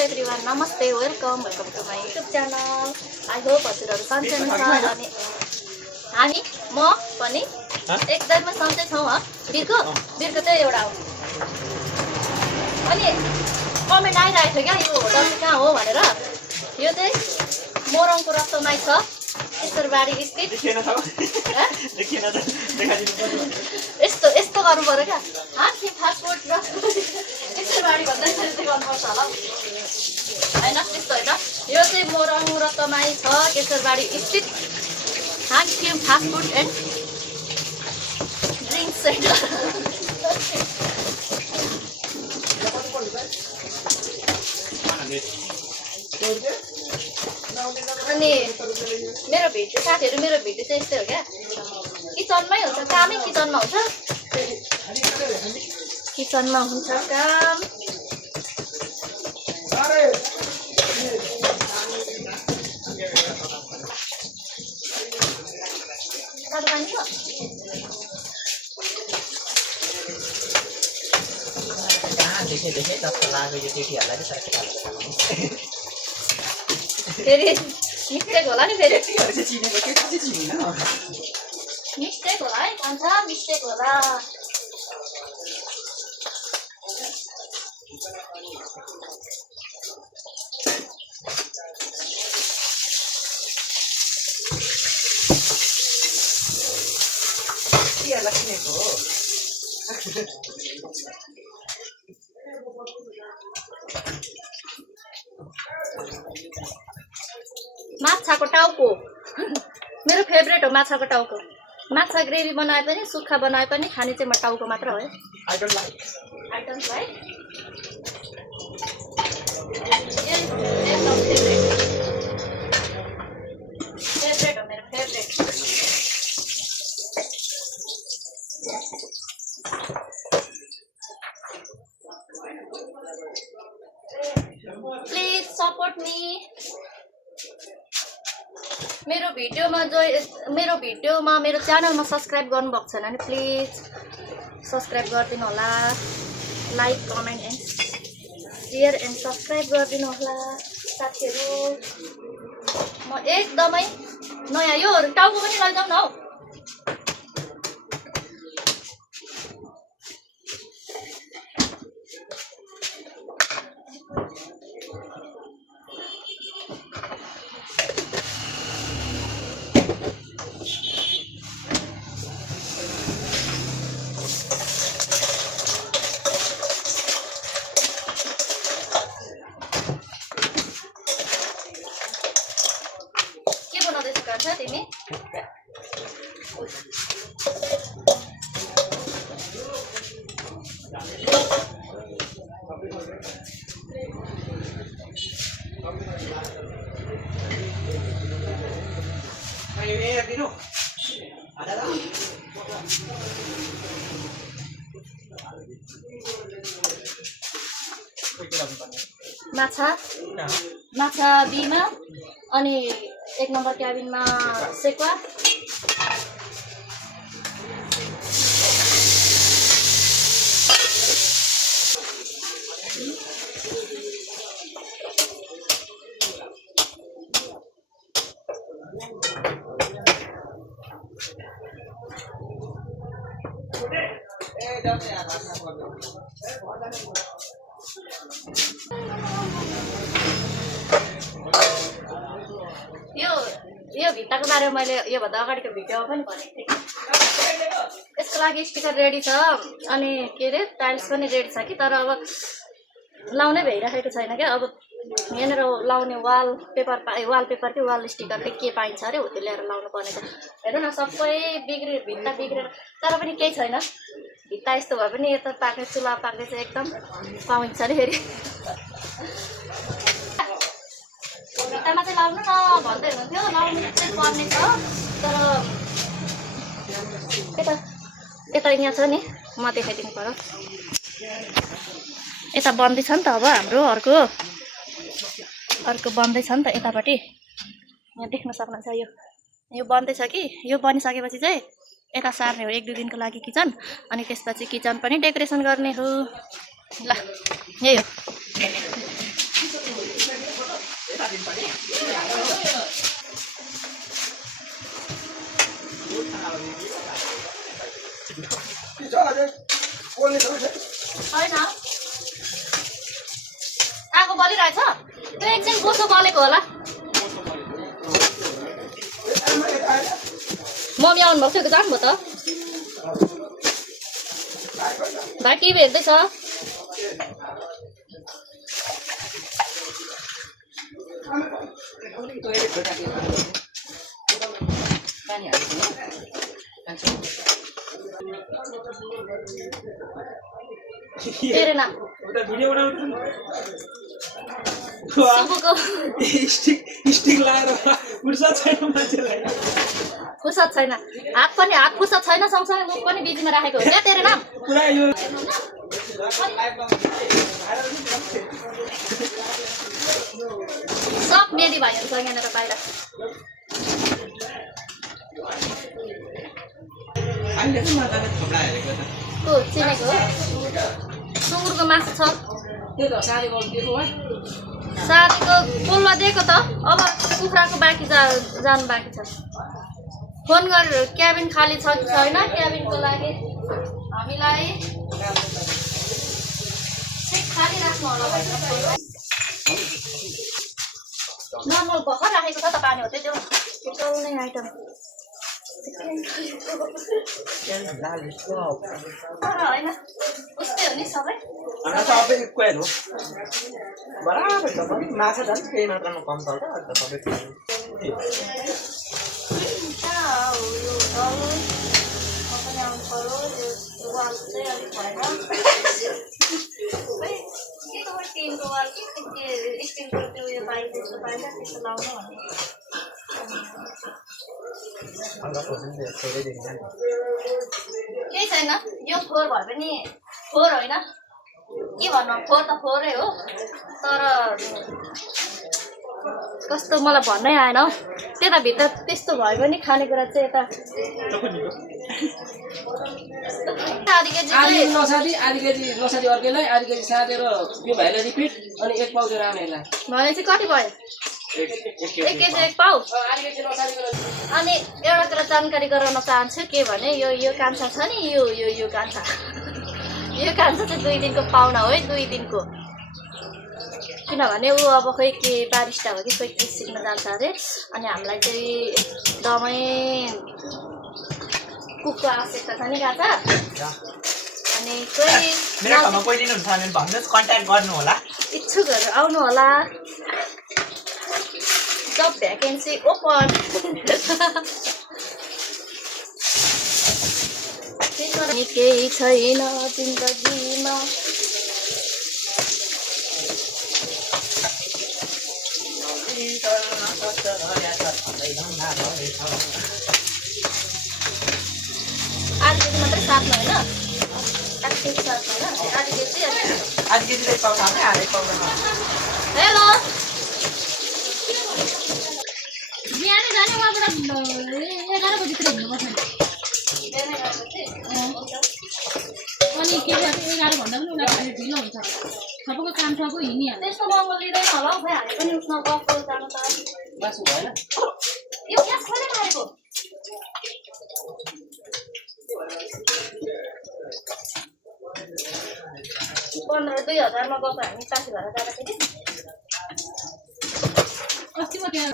Everyone, नमस्ते, welcome to my YouTube channel. I hope हजुरहरू सन्चै हुनुहुन्छ। अनि हामी म पनि एकदमै सन्चै छौँ। बिर्को चाहिँ एउटा हो। अनि कमेन्ट आइरहेको थियो क्या, यो होटल चाहिँ कहाँ हो भनेर। यो चाहिँ मोरङको रक्तमाई छ, ईश्वरबारी स्थित। यस्तो गर्नु पर्यो क्या, हात फास्ट फुड र ईश्वरबारी भन्दा चाहिँ गर्नुपर्छ होला होइन, त्यस्तो होइन। यो चाहिँ मोरङ रक्तमाई छ, केशरबारी स्थित हानफिल्म fast food and drink centre. अनि मेरो भिडियो साथीहरू, मेरो भिडियो चाहिँ यस्तै हो क्या, किचनमै हुन्छ, कामै किचनमा हुन्छ, किचनमा हुन्छ काम। फेरि मिस्टेक होला नि, फेरि मिस्टेक होला है, भन्छ मिस्टेक होला। माछाको टाउको मेरो फेभरेट हो, माछाको टाउको। माछा ग्रेभी बनाए पनि सुक्खा बनाए पनि खाने चाहिँ म टाउको मात्र हो है। I don't like फेभरेट हो मेरो, फेभरेट। Please support me. मेरो भिडियोमा मेरो च्यानलमा सब्सक्राइब गर्नुभएको छैन भने प्लिज सब्सक्राइब गरिदिनु होला। Like, comment and share and subscribe गरिदिनु होला साथीहरू। म एकदमै नयाँ, यो टाउको पनि लैजाउँ न हौ। तिमी माछा बीमा, अनि 1 नम्बर क्याबिनमा सेक्वा। यो भित्ताको बारेमा मैले योभन्दा अगाडिको भिडियोमा पनि भनेको थिएँ। यसको लागि स्टिकर रेडी छ, अनि के अरे टाइल्स पनि रेडी छ कि, तर अब लाउनै भइराखेको छैन क्या। अब यहाँनिर लाउने वाल पेपर कि वाल स्टिकर के पाइन्छ अरे, हो त्यो ल्याएर लाउनु पर्ने छ। हेर्नु न, सबै भित्ता बिग्रेर, तर पनि केही छैन। भित्ता यस्तो भए पनि यता पाक्ने, चुल्हा पाक्ने चाहिँ एकदम पाइन्छ अरे फेरि। भित्तामा चाहिँ लाउनु न भन्दै हुनुहुन्थ्यो, लाउनु चाहिँ पर्ने छ, तर यता यहाँ छ नि, म देखाइदिनु पर्यो। यता बन्दैछ नि त, अब हाम्रो अर्को बन्दैछ नि त यतापट्टि, यहाँ देख्न सक्नुहुन्छ। यो बन्दैछ कि, यो बनिसकेपछि चाहिँ यता सार्ने हो 1-2 दिनको लागि किचन, अनि त्यसपछि किचन पनि डेकोरेसन गर्ने हो। ल यही हो। तातो बलिरहेछ त्यो एकछिन बोसो बलेको होला मम्मी आउनु भएको थियो जानुभयो त भाइ टिभी हेर्दैछ तेरे नाम भिडियो बनाउनु सुबुको स्टिक लाएर फुर्सद छैन मान्छेलाई फुर्सद छैन हात फुर्सद छैन सँगसँगै मुख पनि बिचमा राखेको हो क्या तेरे नाम पुरा यो सब मेरी भाइहरू छ यहाँनिर बाहिर अहिले चाहिँ मलाई थोडा हेरेको त को चिनेको हो सुँगुरको मासु छ त्यो त सारेको दिएको हो साथीको पोल्वा दिएको त अब कुखुराको बाँकी जानु बाँकी छ फोन गरेर क्याबिन खाली छ कि छैन क्याबिनको लागि हामीलाई सिट खाली राख्नु होला नर्मल भर्खर राखेको छ त पानी हो त्यो चल्ने आइटम होइन उस्तै हो नि सबै सबै इक्वेल हो बराबर छ पनि माछा झन् केही मात्रामा कम चल्छ अन्त सबै केही छैन यो फोहोर भए पनि फोहोर होइन के भन्नु फोहोर त फोहोरै हो तर कस्तो मलाई भन्नै आएन हौ त्यताभित्र त्यस्तो भयो भने खानेकुरा चाहिँ यता आधी केजी नसादी अर्कैलाई आधी केजी साधेर यो भाइलाई रिपिट अनि एक पाउ चाहिँ रामेलाई भनेपछि कति भयो 1 केजी 1 पाउ अनि एउटा कुरा जानकारी गराउन चाहन्छु के भने यो कान्छा छ नि यो कान्छा यो कान्छा चाहिँ 2 दिनको पाहुना हो है 2 दिनको किनभने ऊ अब खोइ के बारिस्टा हो कि खोइ के सिक्न जान्छ अरे अनि हामीलाई चाहिँ एकदमै कुकको आवश्यकता छ नि कान्छा अनि कोही इच्छुकहरू आउनु होला जब भ्याकेन्सी ओपन केही छैन जिन्दगीमा आधी केजी मात्रै साथमा होइन आधी केजी साथमा होइन आधी केजी हेलो बिहान जाने उहाँबाट 11 बजीतिर हिँड्नुपर्छ अनि के भन्छ 11 भन्दा पनि उनीहरू ढिलो हुन्छ सबैको काम छ हिँडिहाल्छ त्यस्तो महँगो लिँदैन होला हौ भाइ हामी पनि उसमा गफको जानु त मासु भएन यो ग्यास कसले मारेको पन्ध्र 2000 मा गएको हामी पासी भएर जाँदाखेरि अस्ति म त्यहाँ